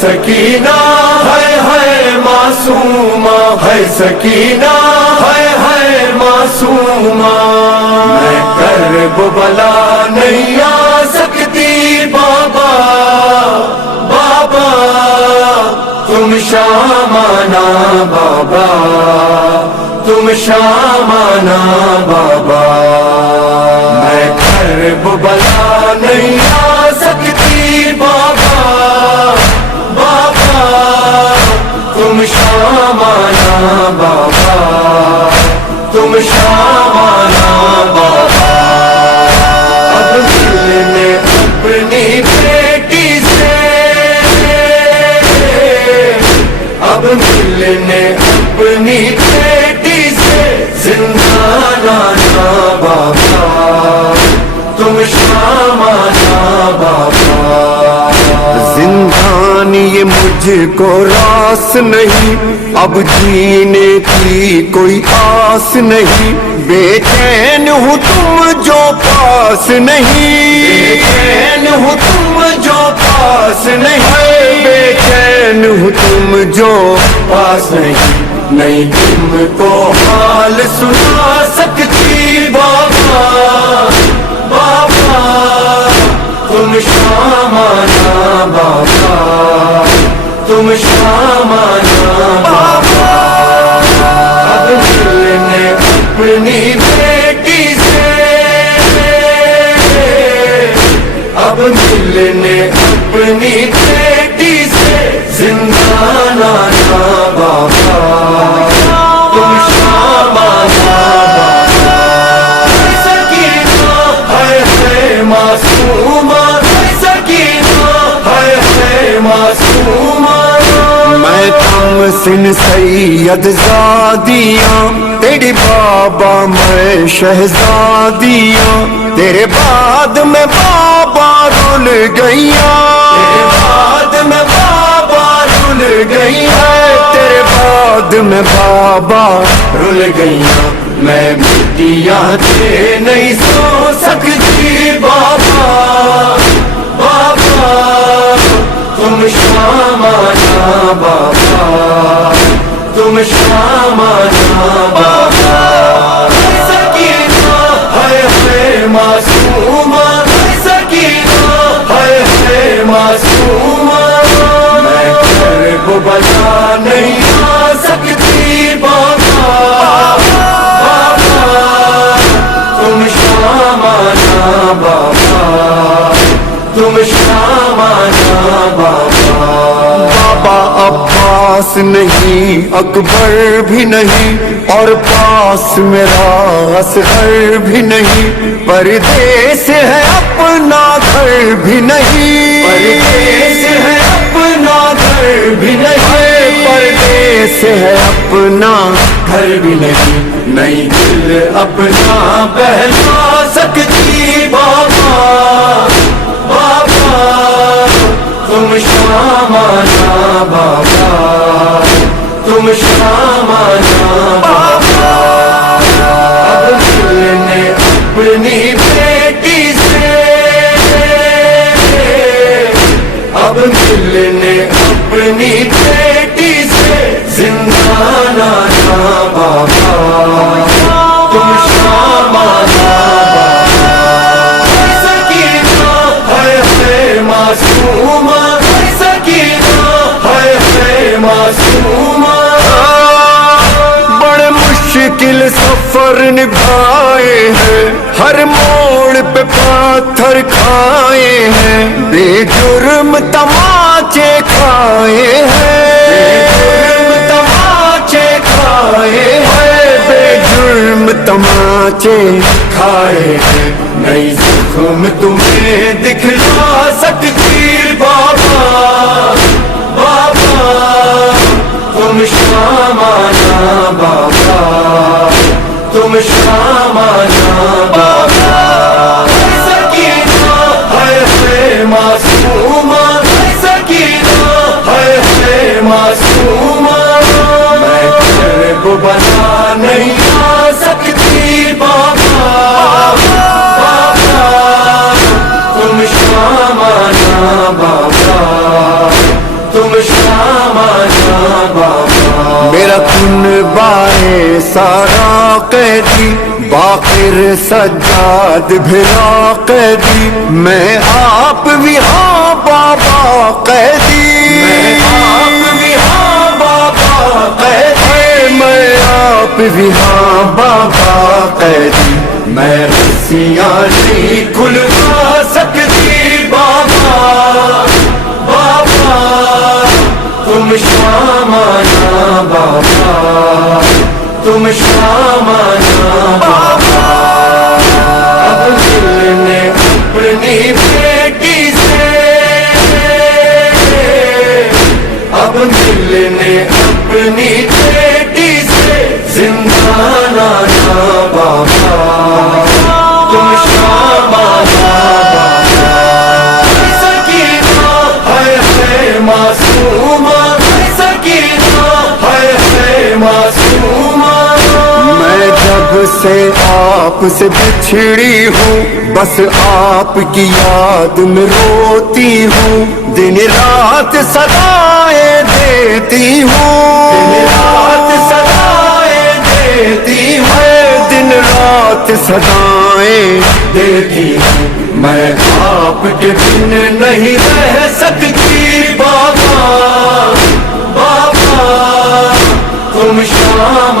سکینہ ہے معصومہ، ہے سکینہ ہے معصومہ، میں کرب بلا نہیں آ سکتی بابا، بابا تم شام آنا بابا، تم شام آنا بابا، میں کرب بلا نہیں آ سکتی بابا، بابا تم شام آنا بابا، تم شام آنا بابا، اب ملنے اپنی بیٹی سے، اب ملنے اپنی بیٹی سے، زندان آنا بابا، تم شام آنا بابا، زندان یہ مجھ کو راس نہیں، اب جینے کی کوئی آس نہیں، بے چین ہوں تم جو پاس نہیں، بے چین ہوں تم جو پاس نہیں، بے چین ہوں تم جو پاس نہیں، نہیں تم کو حال سنا سکتی بابا، بابا تم شام آنا بابا، تم شام آنا بابا، اب ملنے اپنی بیٹی سے، اب ملنے اپنی بیٹی سے، زندان آنا بابا، تم شام آنا بابا، سکینہ ہے معصومہ، سکینہ ہے معصومہ، میں تم سن سید زادیاں، تیری بابا میں شہزادیاں، تیرے بعد میں بابا رول گئیاں، تیرے بعد میں بابا رول گئیاں، تیرے بعد میں بابا رول گئیاں، میں مٹیاں تھے نہیں سو سکتی بابا، بابا تم شام آنا بابا، تم شام آنا بابا، سکینہ ہے معصومہ، سکینہ ہے معصومہ، میں کرب بلا نہیں آ سکتی بابا، بابا تم شام آنا بابا، تم شام آنا بابا، بابا عباس نہیں اکبر بھی نہیں، اور پاس میرا اصغر بھی نہیں، پردیس ہے اپنا گھر بھی نہیں، پردیس ہے اپنا گھر بھی نہیں، پردیس ہے اپنا گھر بھی نہیں، نہیں دل اپنا بہلا سکتی بابا، بابا تم شام آنا بابا، تم شام آنا بابا، اب ملنے اپنی بیٹی سے، اب ملنے اپنی بیٹی سے، زندان آنا بابا، تم شام آنا بابا، سکینہ ہے معصومہ، معصومہ، بڑے مشکل سفر نبھائے ہیں، ہر موڑ پہ پاتھر کھائے ہیں، بے جرم تماچے کھائے ہیں، بے جرم تماچے کھائے ہیں، بے جرم تماچے کھائے ہیں، نئی زخم تمہیں دکھلا سکتی بابا، بابا تم شام آنا بابا، تم شام آنا بابا، سکینہ ہے معصومہ، سکینہ ہے معصومہ، میں کرب بلا نہیں آ سکتی بابا، بابا تم شام آنا بابا، تم سارا قیدی باقر سجاد بھرا قیدی میں آپ بھی ہاں بابا قیدی میں آپ بھی ہاں بابا قیدی میں آپ بھی ہاں بابا قیدی میں رسیاں نہیں کھلوا سکتی بابا بابا تم شام آنا بابا تم شام آنا بابا اب دل نے اپنی بیٹی سے اب دل نے اپنی بیٹی سے زندان آنا بابا تم شام آنا بابا سکینہ ہے معصومہ میں جب سے آپ سے بچھڑی ہوں بس آپ کی یاد میں روتی ہوں دن رات صدائیں دیتی ہوں دن رات صدائیں دیتی ہوں دن رات صدائیں دیتی ہوں میں آپ کے بن نہیں رہ سکتی بابا بابا تم شام